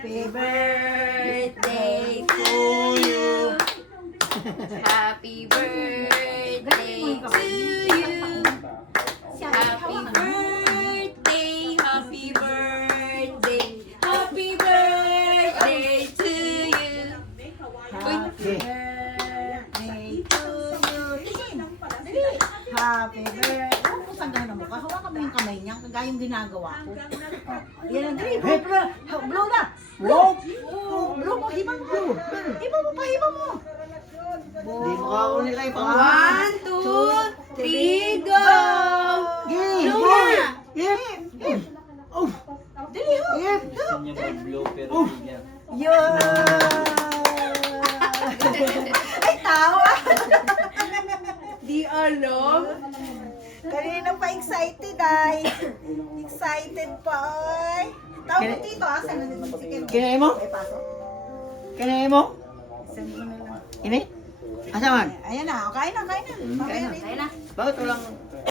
Happy birthday to you. Happy birthday to you. Happy birthday, happy birthday, happy birthday to you. Happy birthday to you. Happy birthday. Ano kung saan gano'n mo? Hawakan mo yung kamay niya, kagaya yung ginagawa ko. Yan ang dali. Blow na. Blow. Blow mo. Hiba mo. Hiba mo pa. Hiba mo. Hindi mo ako nila ipang... 1, 2, 3, go! Game. Blow na! Hip. Oh. Dali ho. Hip. Gusto niya mag-blow pero hindi niya. Yun. Ay, tawa. Di alam. Kanina pa excited ay. Excited pa ay. Tawag mo dito ah. Saan na si Ken? Kinain mo? Ay, pasok. Kinain mo? Saan mo na lang. Ini? Asaman? Ayan na. Kain na. Kaya na. Bakit walang...